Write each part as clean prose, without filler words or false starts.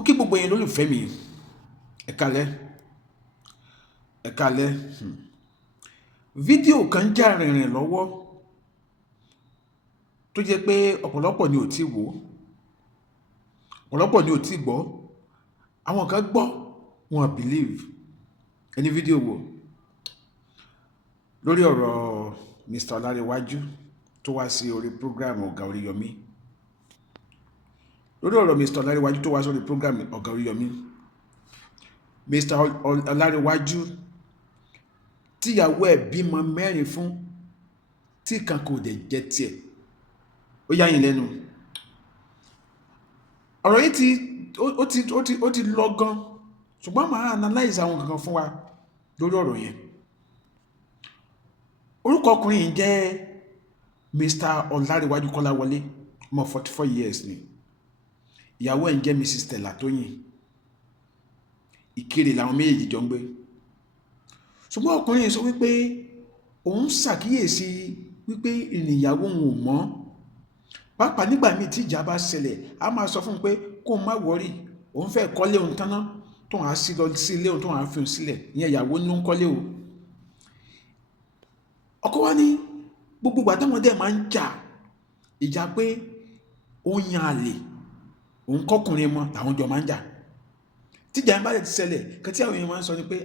Mo kí gbogbo yín lólùfẹ́ mi, ẹ káalẹ́, ẹ káalẹ́. Fídíò kan já rìnrìn lọ́wọ́ tó jẹ́ pé ọ̀pọ̀lọpọ̀ ni ò tí wò, ọ̀pọ̀lọpọ̀ ni ò tí gbọ́, àwọn kan gbọ́ wọn believe. Ẹni fídíò wò lórí ọ̀rọ̀ Mr. Ọlárewájú tó wá sí orí program Ọ̀gá Oríyọmí. Lórí ọ̀rọ̀ Mr. Ọlárewájú tó wá sórí program Ọ̀gá Oríyọmí. Mr. Ọlárewájú tíyàwó ẹ̀ bímọ mẹ́rin fún tí kan kò dẹ̀ jẹ́ tiẹ̀. Ó yà yín lẹ́nu. Ọ̀rọ̀ yìí ó ti lọ gan, ṣùgbọ́n màá analyze àwọn kankan fún wa lórí ọ̀rọ̀ yẹn. Orúkọ ọkùnrin yìí jẹ́ Mr. Ọlárewájú Kọ́láwọlé, ọmọ 44 years ni. Ìyàwó ẹ̀ ń jẹ́ Mrs. Stella Tóyìn. Ìkirè làwọn méjèèjì jọ ń gbé. Ṣùgbọ́n ọkùnrin yìí sọ wípé òun ṣàkíyèsí wípé ìrìn ìyàwó òun ò mọ́. Pàápàá nígbà míì tí ìjà bá ṣẹlẹ̀, a máa sọ fún un pé kó má wọ́rì, òun fẹ́ kọ́lé òun tán náà tó wọ́n á sí lọ sí ilé òun tó wọ́n á fi òun sílẹ̀. Ìyẹn ìyàwó ló ń kọ́lé o. Ọkọ wa ní gbogbo ìgbà táwọn dẹ̀ máa ń jà ìjà pé ó ń yan àlè, òun kọkùnrin mọ́ làwọn jọ máa ń jà. Tíjà ń bá lè ti ṣẹlẹ̀, kan tí àwọn èèyàn máa ń sọ ni pé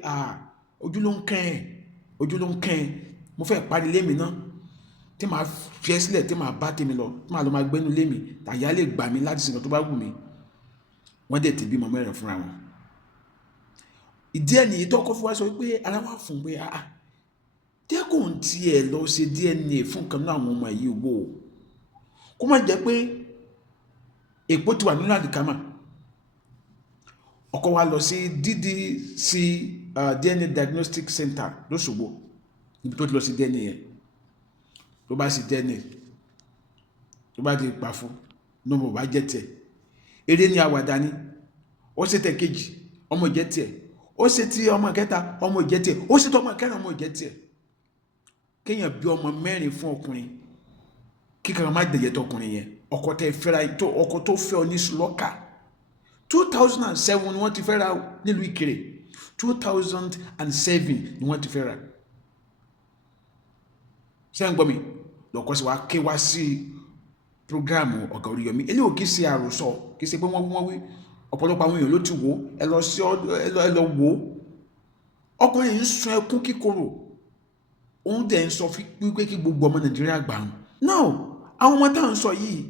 ojú ló ń kẹ́ ẹ̀, ojú ló ń kẹ́ ẹ̀, mo fẹ́ parí ilé mi náà tí màá fi ẹ́ sílẹ̀ tí màá bá tèmi lọ, tí màá lọ máa gbénú ilé mi, tàyà lè gbà mí láti sìnkàn tó bá wù mí. Wọ́n dẹ̀ ti bímọ mẹ́rin fúnra wọn. Ìdí ẹ̀ nìyí tó kọ́ fún wa sọ pé ara wa fún pé dẹ́kun tiẹ̀ lọ ṣe DNA fún kan náà àwọn ọmọ yìí wò ó. Kó má jẹ́ pé èpò ti wà nínú àdìkámà. Ọkọ wa lọ sí DDC DNA Diagnostic Center l'Óṣogbo, níbi tó ti lọ sí DNA yẹn. Ló bá sí DNA, ló bá di pa fún, ní ọmọ bá jẹ́ tiẹ̀. Eré ní àwàdà ni, ó ṣe tẹ̀ kejì, ọmọ jẹ́ tiẹ̀. Ó ṣe ti ọmọ kẹta, ọmọ jẹ́ tiẹ̀. Ó ṣe ti ọmọ kẹrin, ọmọ jẹ́ tiẹ̀. Kéèyàn bí ọmọ mẹ́rin fún ọkùnrin, kíkan má dẹ̀yẹ tọkùnrin yẹn. Ọkọ tó fẹ́ ọ ní Sùlọ́kà. 2007 ni wọ́n ti fẹ́ ra nílùú Ìkirè. 2007 ni wọ́n ti fẹ́ ra. Ṣé ń gbọ́ mi? Lọ́kọ́ sí wa ké wá sí prógráàmù Ọ̀gá Oríyọmí. Eléyìí ò kí ṣe àròsọ, kí ṣe pé wọ́n wí. Ọ̀pọ̀lọpọ̀ àwọn èèyàn ló ti wò, ẹ lọ wò. Ọkùnrin yìí ń sun ẹkún kíkorò. Òun dẹ̀ ń sọ wípé kí gbogbo ọmọ Nàìjíríà gbà ń. Now, àwọn ọmọ táwọn sọ yìí,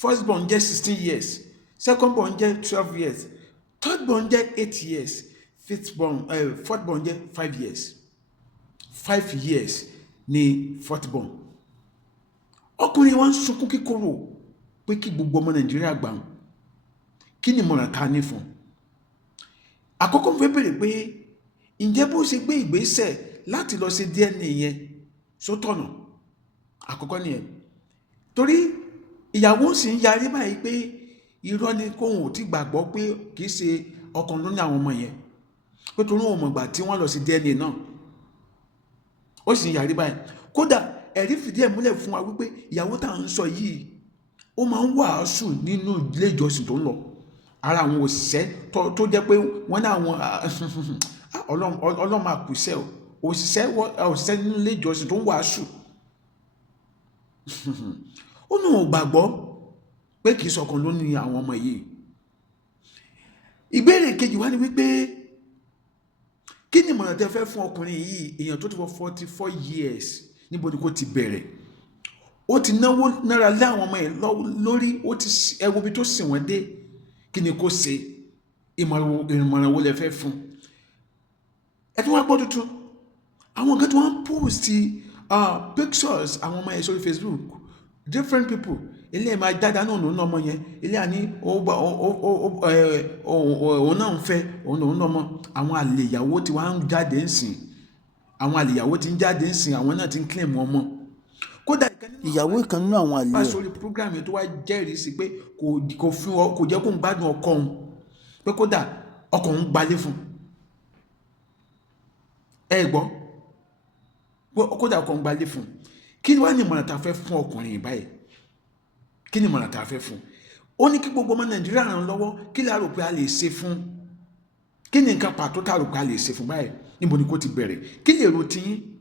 first born jẹ́ 16 years, second born jẹ́ 12 years, third born jẹ́ 8 years, fourth born jẹ́ 5 years. 5 years ni fourth born. Ọkùnrin wọn sunkún kíkorò pé kí gbogbo ọmọ Nàìjíríà gbà ń. Kí ni ìmọ̀ràn ta ní fún? Àkọ́kọ́ fẹ́ bèrè pé ǹjẹ́ bó ṣe gbé ìgbésẹ̀ láti lọ sí DNA yẹn sótọ̀nà? Àkọ́kọ́ nìyẹn. Torí ìyàwó sì ń yarí báyìí pé irọ́ ni kóhun ò ti gbàgbọ́ pé kì í ṣe ọkàn ló ní àwọn ọmọ yẹn, pé torí òun mọ̀gbà tí wọ́n lọ sí DNA náà. Ó sì ń yarí báyìí. Kódà ẹ̀rí fìdí ẹ̀ múlẹ̀ fún wa wípé ìyàwó tá à ń sọ yìí ó máa ń wàásù nínú ilé ìjọsìn tó ń lọ. Ara àwọn òṣìṣẹ́ tó jẹ́ pé wọ́n ní àwọn ọlọ́mọ àkùsẹ́ òṣìṣẹ́ nínú ilé ìjọsìn tó ń wàásù. Ó ní òun gbàgbọ́ pé kìí sọkàn ló ní àwọn ọmọ yìí. Ìbéèrè kejì wá ní wípé kí ni ìmọ̀ràn tẹ́ fẹ́ fún ọkùnrin yìí, èèyàn tó ti wọ 44 years, níbo ni kò ti bẹ̀rẹ̀? Ó ti nára lé àwọn ọmọ yìí lórí, ó ti ẹwọ bí tó sì wọ́n dé. Kí ni kó ṣe? Ìmọ̀ràn wo lẹ fẹ́ fún? Ẹ tún wá gbọ́ tuntun, àwọn nǹkan tí wọ́n ń post pictures àwọn ọmọ yẹn sórí Facebook, different people. Ilé máa dáadáa náà lòun náà ọmọ yẹn, ilé àní òun náà ń fẹ́ òun náà mọ́. Àwọn àlè ìyàwó tí wọ́n ń jáde ń sìn, àwọn àlè ìyàwó tí ń jáde ń sìn, àwọn náà ti ń claim ọmọ. Kódà ìyàwó ìkan nínú àwọn àlè ẹ̀ sórí program yẹn tó wá jẹ́rìí sí pé kò jẹ́ kó ń gbádùn ọkọ òun, pé kódà ọkọ òun gbalé fún. Ẹ gbọ́, kódà ọkọ òun gbalé fún. Kí wá ní ìmọ̀ràn tá a fẹ́ fún ọkùnrin báyìí? Kí ni ìmọ̀ràn tá a fẹ́ fún? ó ní kí gbogbo ọmọ Nàìjíríà ràn lọ́wọ́ kí la rò pé a lè ṣe fún kí ni nǹkan pàtó tá a rò pé a lè ṣe fún báyìí níbo ni kò ti bẹ̀rẹ̀ kí lè ro tiyín